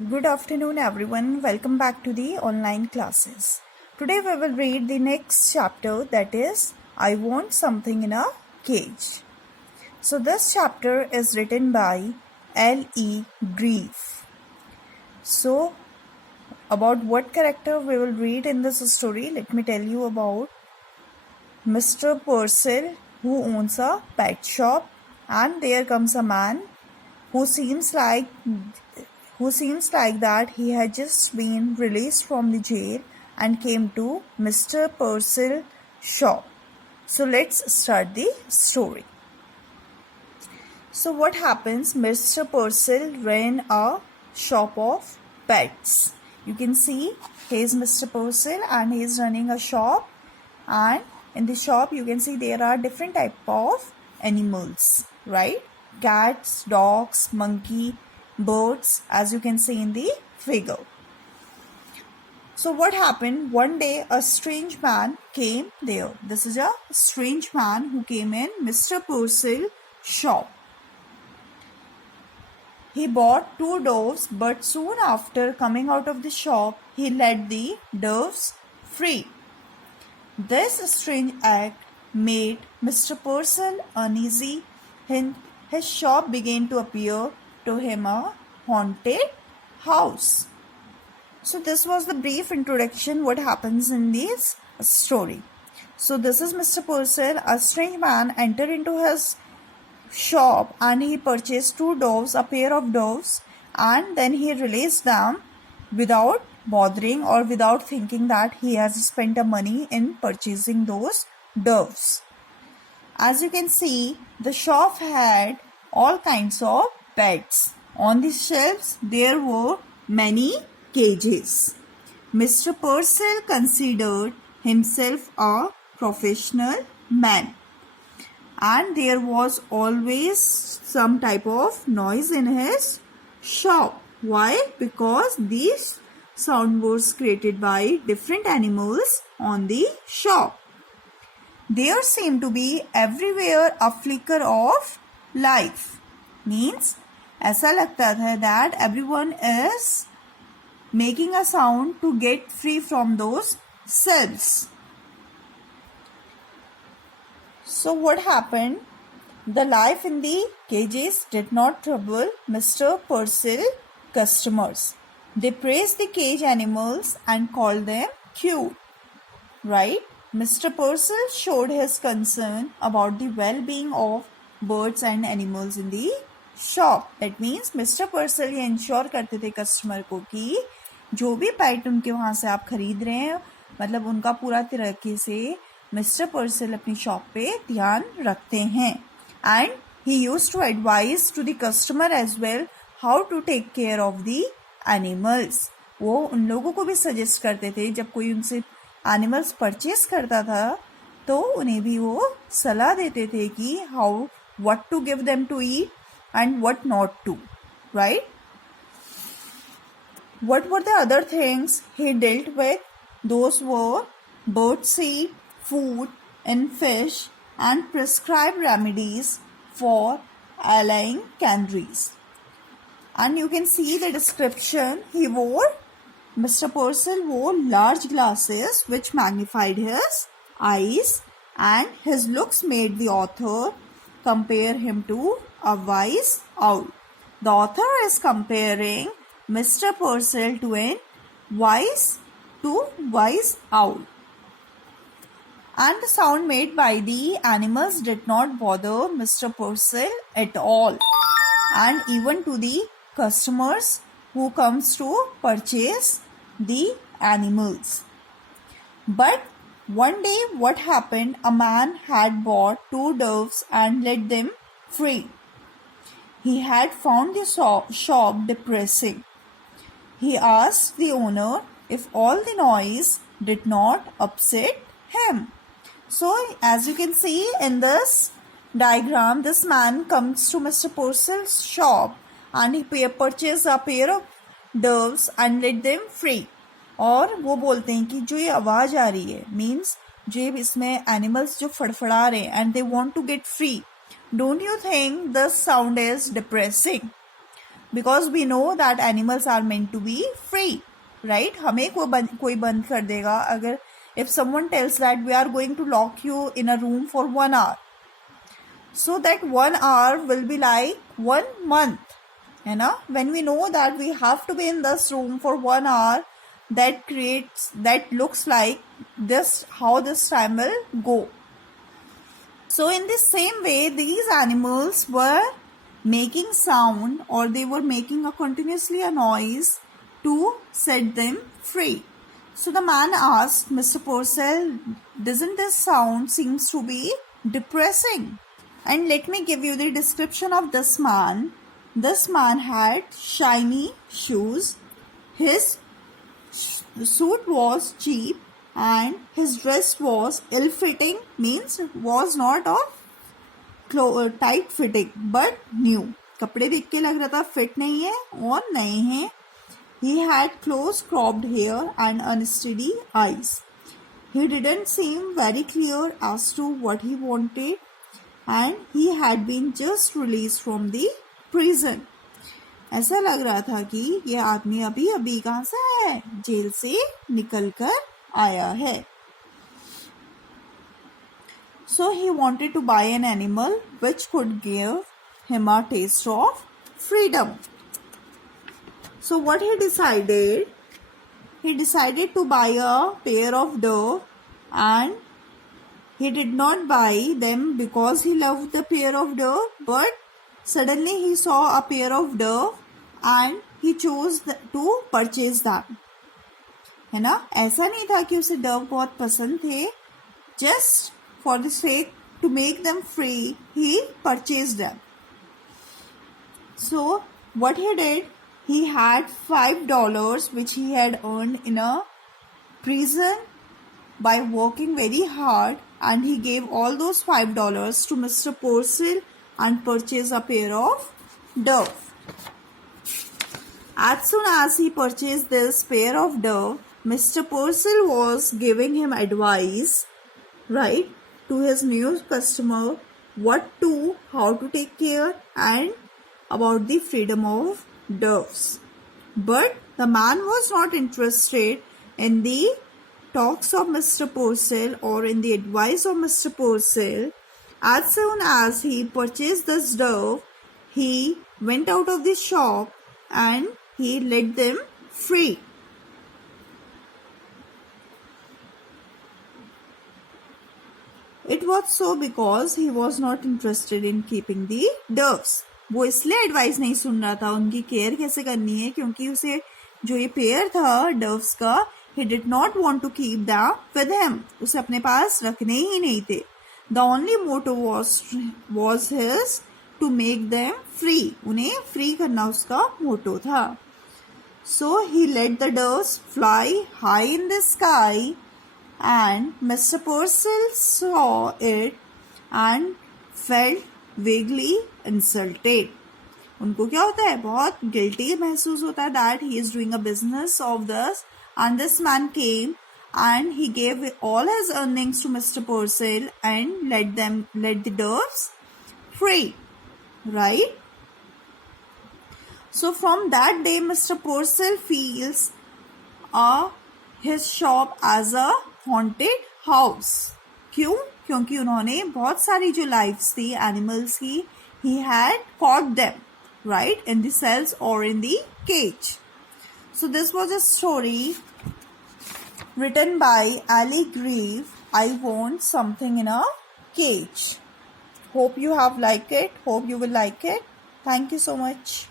Good afternoon, everyone. Welcome back to the online classes. Today we will read the next chapter, that is, I Want Something in a Cage. So, this chapter is written by L.E. Grieve. So, about what character we will read in this story, let me tell you about Mr. Purcell, who owns a pet shop, and there comes a man who seems like that he had just been released from the jail and came to Mr. Purcell's shop. So let's start the story. So what happens? Mr. Purcell ran a shop of pets. You can see here's Mr. Purcell and he's running a shop, and in the shop you can see there are different type of animals, right? Cats, dogs, monkey, birds, as you can see in the figure. So what happened? One day a strange man came there. This is a strange man who came in Mr. Purcell's shop. He bought 2 doves, but soon after coming out of the shop, he let the doves free. This strange act made Mr. Purcell uneasy. His shop began to appear to him a haunted house. So this was the brief introduction what happens in this story. So this is Mr. Purcell. A strange man entered into his shop and he purchased 2 doves, a pair of doves, and then he released them without bothering or without thinking that he has spent a money in purchasing those doves. As you can see, the shop had all kinds of pets. On the shelves, there were many cages. Mr. Purcell considered himself a professional man, and there was always some type of noise in his shop. Why? Because these sound was created by different animals on the shop. There seemed to be everywhere a flicker of life. Means ऐसा लगता था that everyone is making a sound to get free from those cells. So what happened? The life in the cages did not trouble Mr. Purcell's customers. They praised the cage animals and called them cute, right? Mr. Purcell showed his concern about the well-being of birds and animals in the shop. That means Mr. Purcell ये ensure करते थे customer को कि जो भी पेट उनके वहाँ से आप खरीद रहे हैं, मतलब उनका पूरा तरीके से मिस्टर पर्सल अपनी शॉप पे ध्यान रखते हैं. And he used to advise to the customer as well how to take care of the animals. वो उन लोगों को भी सजेस्ट करते थे जब कोई उनसे एनिमल्स परचेज करता था तो उन्हें भी वो सलाह देते थे कि how what to give them to eat and what not to, right? What were the other things he dealt with? Those were bird seed, food, and fish, and prescribed remedies for allaying canneries. And you can see the description. Mr. Purcell wore large glasses which magnified his eyes, and his looks made the author compare him to a wise owl. The author is comparing Mr. Purcell to a wise owl. And the sound made by the animals did not bother Mr. Purcell at all, and even to the customers who comes to purchase the animals. But one day what happened? A man had bought 2 doves and let them free. He had found the shop depressing. He asked the owner if all the noise did not upset him. So as you can see in this diagram, this man comes to Mr. Purcell's shop and he purchased a pair of doves and let them free. और वो बोलते हैं कि जो ये आवाज़ आ रही है मीन्स जो इसमें एनिमल्स जो फड़फड़ा रहे हैं and they want to get free. Don't you think this sound is depressing? because we know that animals are meant to be free, right? हमें कोई बंद कर देगा अगर if someone tells that we are going to lock you in a room for 1 hour, so that 1 hour will be like 1 month, है ना? When we know that we have to be in this room for 1 hour, that looks like this, how this time will go. So in the same way, these animals were making sound, or they were making a continuously a noise to set them free. So the man asked Mr. Purcell, doesn't this sound seems to be depressing? And let me give you the description of this man. This man had shiny shoes. His suit was cheap and his dress was ill-fitting, means was not of tight fitting but new. कपड़े देख के लग रहा था fit नहीं है और नए हैं. He had close cropped hair and unsteady eyes. He didn't seem very clear as to what he wanted, and he had been just released from the prison. ऐसा लग रहा था कि ये आदमी अभी अभी कहाँ से आया है, जेल से निकल कर आया है. So he wanted to buy an animal which could give him a taste of freedom. So what he decided to buy a pair of dove, and he did not buy them because he loved the pair of dove, but suddenly he saw a pair of dove and he chose to purchase them. है ना? ऐसा नहीं था कि उसे Dove बहुत पसंद थे. Just for the sake to make them free, he purchased them. So what he did, he had $5 which he had earned in a prison by working very hard, and he gave all those $5 to Mr. Purcell and purchased a pair of dove. As soon as he purchased this pair of dove, Mr. Purcell was giving him advice, right, to his new customer how to take care and about the freedom of doves. But the man was not interested in the talks of Mr. Purcell or in the advice of Mr. Purcell. As soon as he purchased this dove, he went out of the shop and he let them free. It was so because he was not interested in keeping the doves. वो इसलिए advice नहीं सुन रहा था उनकी care कैसे करनी है, क्योंकि उसे जो ये पेयर था डव्स का, he did not want to keep them with him. उसे अपने पास रखने ही नहीं थे. The only motto was his to make them free. उन्हें free करना उसका motto था. So he let the doves fly high in the sky, and Mr. Purcell saw it and felt vaguely insulted. उनको क्या होता है, बहुत guilty महसूस होता है that he is doing a business of this, and this man came and he gave all his earnings to Mr. Purcell and let the doves free, right? So from that day, Mr. Purcell feels his shop as a haunted house. क्यों? क्योंकि उन्होंने बहुत सारी जो lives थी animals की, he had caught them, right, in the cells or in the cage. So this was a story written by Ali Grieve. I want something in a cage. Hope you have liked it. Hope you will like it. Thank you so much.